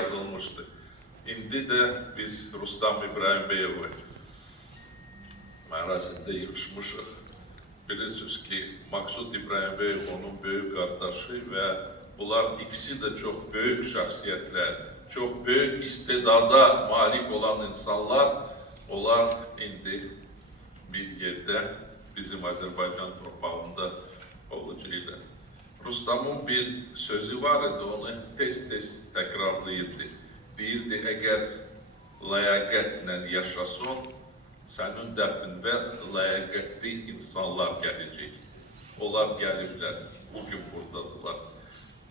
yazılmıştı. İndi de biz Rustam İbrahimbeyovu mərasimdə yığışmışıq. Bilirsiniz ki, Maksud İbrahimbeyev onun böyük qardaşı və bunlar ikisi də çox böyük şəxsiyyətlər, çox böyük istedada malik olan insanlar. Onlar indi bir yerdə bizim Azərbaycan torpağında olacaqlar. Rustamın bir sözü var idi, onu tez-tez təkrarlayırdı. Deyirdi, əgər ləyaqətlə yaşasın, sənin dəfnində ləyaqətli insanlar gələcək. Onlar gəliblər, bugün buradadılar.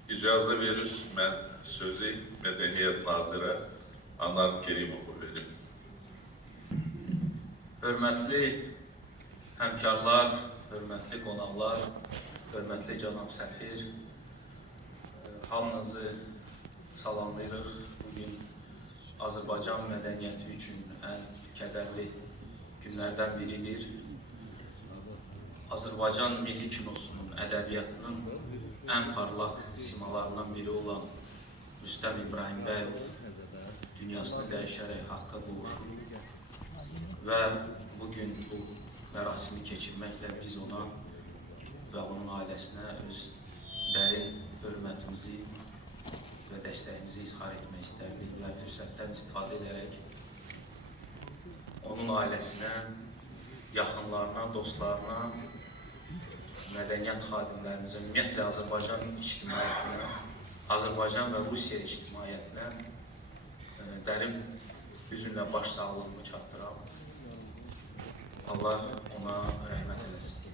İcazə verirsiniz, mən sözü Mədəniyyət Nazirə Anar Kerimova verim. Hörmətli həmkarlar, hörmətli qonaqlar, hörmətli cənab səfir, hamınızı salamlayırıq. Bugün Azərbaycan mədəniyyəti üçün ən kədərli günlərdən biridir. Azərbaycan milli kinosunun, ədəbiyyatının ən parlaq simalarından biri olan Rüstəm İbrahimbəyev dünyasını dəyişərək haqqa qovuşur və bugün bu mərasimi keçirməklə biz ona və onun ailəsinə öz dərin hörmətimizi və dəstəyimizi izhar etmək istərdik və fürsətdən istifadə edərək onun ailəsinə, yaxınlarına, dostlarına, mədəniyyət xadimlərimizə, ümumiyyətlə Azərbaycan ictimaiyyətinə, Azərbaycan və Rusiya ictimaiyyətinə dərin hüzünlə baş sağlığımı çatdıram. Allah ona rəhmət eləsin.